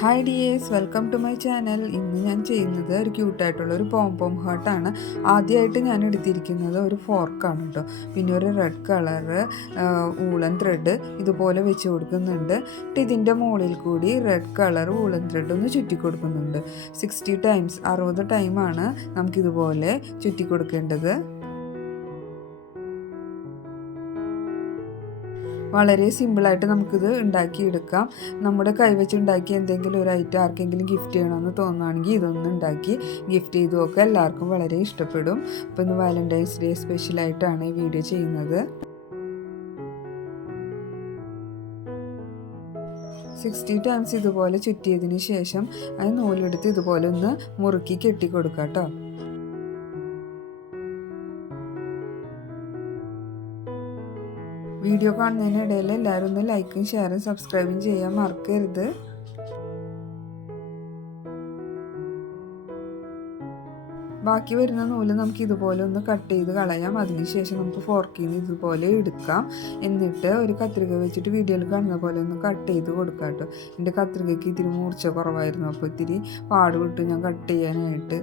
Hi dears, welcome to my channel. ഇന്ന് ഞാൻ ചെയ്യുന്നത് ഒരു ക്യൂട്ടായിട്ടുള്ള ഒരു പോം ഹാർട്ടാണ്. ആദ്യമായിട്ട് ഞാൻ എടുത്തിരിക്കുന്നത് ഒരു ഫോർക്കാണ് കേട്ടോ. പിന്നെ ഒരു റെഡ് കളറ് വൂളൻ ത്രെഡ് ഇതുപോലെ വെച്ച് കൊടുക്കുന്നുണ്ട്. ഇതിൻ്റെ മുകളിൽ കൂടി റെഡ് കളർ വൂളൻ ത്രെഡ് ഒന്ന് ചുറ്റി കൊടുക്കുന്നുണ്ട്. 60 ടൈംസ് 60 ടൈമാണ് നമുക്കിതുപോലെ ചുറ്റി കൊടുക്കേണ്ടത്. വളരെ സിമ്പിളായിട്ട് നമുക്കിത് ഉണ്ടാക്കിയെടുക്കാം. നമ്മുടെ കൈവച്ച് ഉണ്ടാക്കി എന്തെങ്കിലും ഒരു ഐറ്റം ആർക്കെങ്കിലും ഗിഫ്റ്റ് ചെയ്യണമെന്ന് തോന്നുകയാണെങ്കിൽ ഇതൊന്ന് ഉണ്ടാക്കി ഗിഫ്റ്റ് ചെയ്തു നോക്കുക. എല്ലാവർക്കും വളരെ ഇഷ്ടപ്പെടും. അപ്പോൾ ഇന്ന് വാലൻറ്റൈൻസ് ഡേ സ്പെഷ്യലായിട്ടാണ് ഈ വീഡിയോ ചെയ്യുന്നത്. 60 ടൈംസ് ഇതുപോലെ ചുറ്റിയതിന് ശേഷം അത് നൂലെടുത്ത് ഇതുപോലെ ഒന്ന് മുറുക്കി കെട്ടി കൊടുക്കാം കേട്ടോ. വീഡിയോ കാണുന്നതിനിടയിൽ എല്ലാവരും ഒന്ന് ലൈക്കും ഷെയറും സബ്സ്ക്രൈബും ചെയ്യാൻ മറക്കരുത്. ബാക്കി വരുന്ന നൂല് നമുക്ക് ഇതുപോലെ ഒന്ന് കട്ട് ചെയ്ത് കളയാം. അതിനുശേഷം നമുക്ക് ഫോർക്കിൽ നിന്ന് ഇതുപോലെ എടുക്കാം. എന്നിട്ട് ഒരു കത്രിക വെച്ചിട്ട് വീഡിയോയിൽ കാണുന്ന പോലെ ഒന്ന് കട്ട് ചെയ്ത് കൊടുക്കാം കേട്ടോ. എൻ്റെ കത്രികയ്ക്ക് ഇത്തിരി മൂർച്ച കുറവായിരുന്നു, അപ്പോൾ ഇത്തിരി പാടുപെട്ട് ഞാൻ കട്ട് ചെയ്യാനായിട്ട്.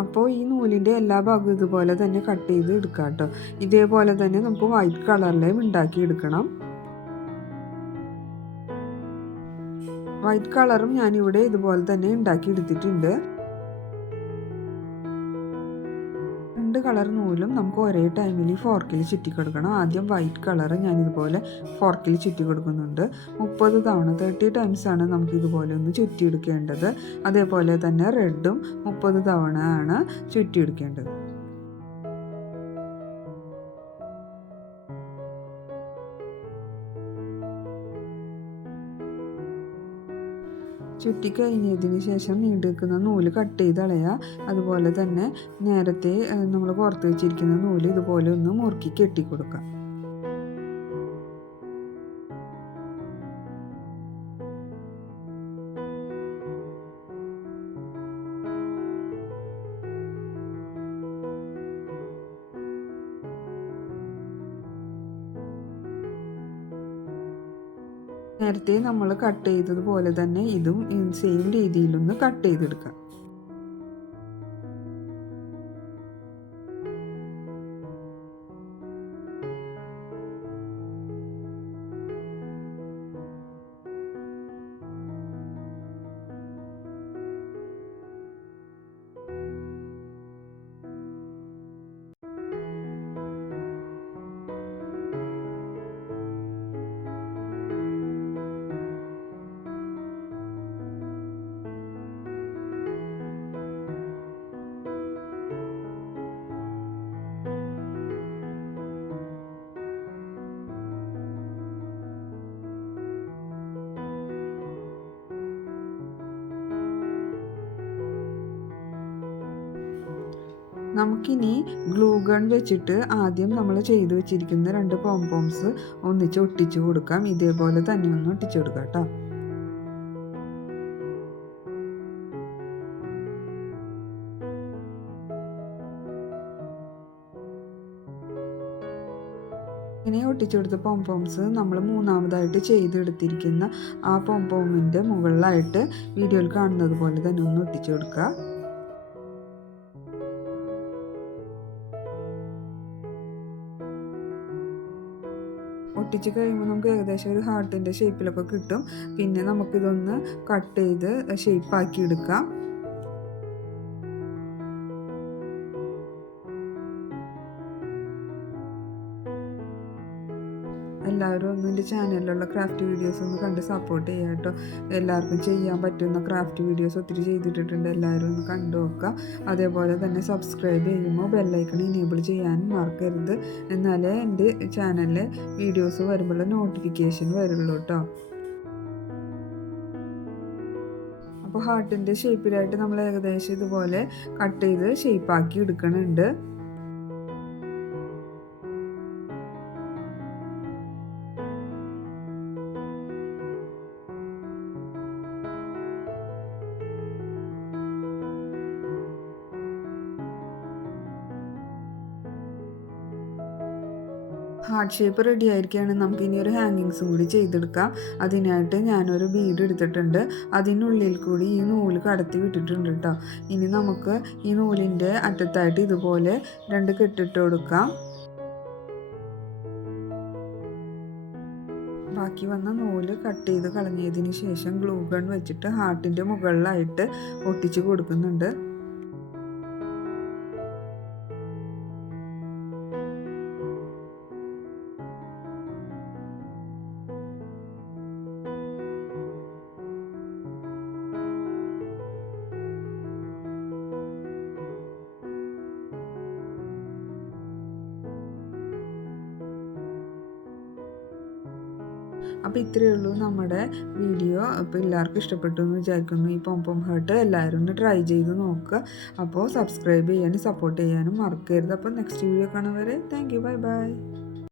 അപ്പോൾ ഈ നൂലിൻ്റെ എല്ലാ ഭാഗവും ഇതുപോലെ തന്നെ കട്ട് ചെയ്ത് എടുക്കാം കേട്ടോ. ഇതേപോലെ തന്നെ നമുക്ക് വൈറ്റ് കളറിലേയും ഉണ്ടാക്കിയെടുക്കണം. വൈറ്റ് കളറും ഞാനിവിടെ ഇതുപോലെ തന്നെ ഉണ്ടാക്കിയെടുത്തിട്ടുണ്ട്. രണ്ട് കളർ നൂലും നമുക്ക് ഒരേ ടൈമിൽ ഫോർക്കിൽ ചുറ്റി കൊടുക്കണം. ആദ്യം വൈറ്റ് കളർ ഞാനിതുപോലെ ഫോർക്കിൽ ചുറ്റി കൊടുക്കുന്നുണ്ട്. 30 തവണ 30 ടൈംസാണ് നമുക്കിതുപോലെ ഒന്ന് ചുറ്റിയെടുക്കേണ്ടത്. അതേപോലെ തന്നെ റെഡും 30 തവണ ആണ് ചുറ്റിയെടുക്കേണ്ടത്. ചുറ്റിക്കഴിഞ്ഞതിന് ശേഷം നീണ്ടിരിക്കുന്ന നൂല് കട്ട് ചെയ്ത് കളയുക. അതുപോലെ തന്നെ നേരത്തെ നമ്മൾ പുറത്ത് വെച്ചിരിക്കുന്ന നൂല് ഇതുപോലെ ഒന്ന് മുറുക്കി കെട്ടിക്കൊടുക്കുക. നേരത്തെ നമ്മൾ കട്ട് ചെയ്തതുപോലെ തന്നെ ഇതും സെയിം രീതിയിലൊന്ന് കട്ട് ചെയ്തെടുക്കാം. നമുക്കിനി ഗ്ലൂ ഗൺ വെച്ചിട്ട് ആദ്യം നമ്മൾ ചെയ്ത് വെച്ചിരിക്കുന്ന 2 പോംപോംസ് ഒന്നിച്ച് ഒട്ടിച്ചു കൊടുക്കാം. ഇതേപോലെ തന്നെ ഒന്ന് ഒട്ടിച്ചു കൊടുക്കാം കേട്ടോ. ഇങ്ങനെ ഒട്ടിച്ചു കൊടുത്ത പോംപോംസ് നമ്മൾ മൂന്നാമതായിട്ട് ചെയ്തെടുത്തിരിക്കുന്ന ആ പോംപോമിൻ്റെ മുകളിലായിട്ട് വീഡിയോയിൽ കാണുന്നത് പോലെ തന്നെ ഒന്ന് ഒട്ടിച്ചു കൊടുക്കുക. ഒട്ടിച്ച് കഴിയുമ്പോൾ നമുക്ക് ഏകദേശം ഒരു ഹാർട്ടിൻ്റെ ഷേപ്പിലൊക്കെ കിട്ടും. പിന്നെ നമുക്കിതൊന്ന് കട്ട് ചെയ്ത് ഷേപ്പാക്കി എടുക്കാം. എല്ലാവരും ഒന്ന് എൻ്റെ ചാനലിലുള്ള ക്രാഫ്റ്റ് വീഡിയോസ് ഒന്ന് കണ്ട് സപ്പോർട്ട് ചെയ്യുക കേട്ടോ. എല്ലാവർക്കും ചെയ്യാൻ പറ്റുന്ന ക്രാഫ്റ്റ് വീഡിയോസ് ഒത്തിരി ചെയ്തിട്ടുണ്ട്. എല്ലാവരും ഒന്ന് കണ്ടു നോക്കുക. അതേപോലെ തന്നെ സബ്സ്ക്രൈബ് ചെയ്യുമ്പോൾ ബെല്ലൈക്കൺ ഇനേബിൾ ചെയ്യാനും മറക്കരുത്. എന്നാലേ എൻ്റെ ചാനലിലെ വീഡിയോസ് വരുമ്പോൾ നോട്ടിഫിക്കേഷൻ വരുള്ളൂ കേട്ടോ. അപ്പോൾ ഹാർട്ടിൻ്റെ ഷേപ്പിലായിട്ട് നമ്മൾ ഏകദേശം ഇതുപോലെ കട്ട് ചെയ്ത് ഷേപ്പാക്കി എടുക്കണുണ്ട്. ഹാർട്ട് ഷേപ്പ് റെഡി ആയിരിക്കുകയാണ്. നമുക്ക് ഇനി ഒരു ഹാങ്ങിങ്സും കൂടി ചെയ്തെടുക്കാം. അതിനായിട്ട് ഞാനൊരു ബീഡ് എടുത്തിട്ടുണ്ട്. അതിനുള്ളിൽ കൂടി ഈ നൂല് കടത്തി വിട്ടിട്ടുണ്ട് കേട്ടോ. ഇനി നമുക്ക് ഈ നൂലിൻ്റെ അറ്റത്തായിട്ട് ഇതുപോലെ 2 കെട്ടിട്ട് കൊടുക്കാം. ബാക്കി വന്ന നൂല് കട്ട് ചെയ്ത് കളഞ്ഞതിന് ശേഷം ഗ്ലൂ ഗൺ വെച്ചിട്ട് ഹാർട്ടിൻ്റെ മുകളിലായിട്ട് ഒട്ടിച്ച് കൊടുക്കുന്നുണ്ട്. അപ്പോൾ ഇത്രയേ ഉള്ളൂ നമ്മുടെ വീഡിയോ. അപ്പോൾ എല്ലാവർക്കും ഇഷ്ടപ്പെട്ടു എന്ന് വിചാരിക്കുന്നു. ഈ പോംപോം ഹേർട്ട് എല്ലാവരും ഒന്ന് ട്രൈ ചെയ്ത് നോക്കുക. അപ്പോൾ സബ്സ്ക്രൈബ് ചെയ്യാനും സപ്പോർട്ട് ചെയ്യാനും മറക്കരുത്. അപ്പോൾ നെക്സ്റ്റ് വീഡിയോ കാണുന്നവരെ താങ്ക് യു, ബൈ ബൈ.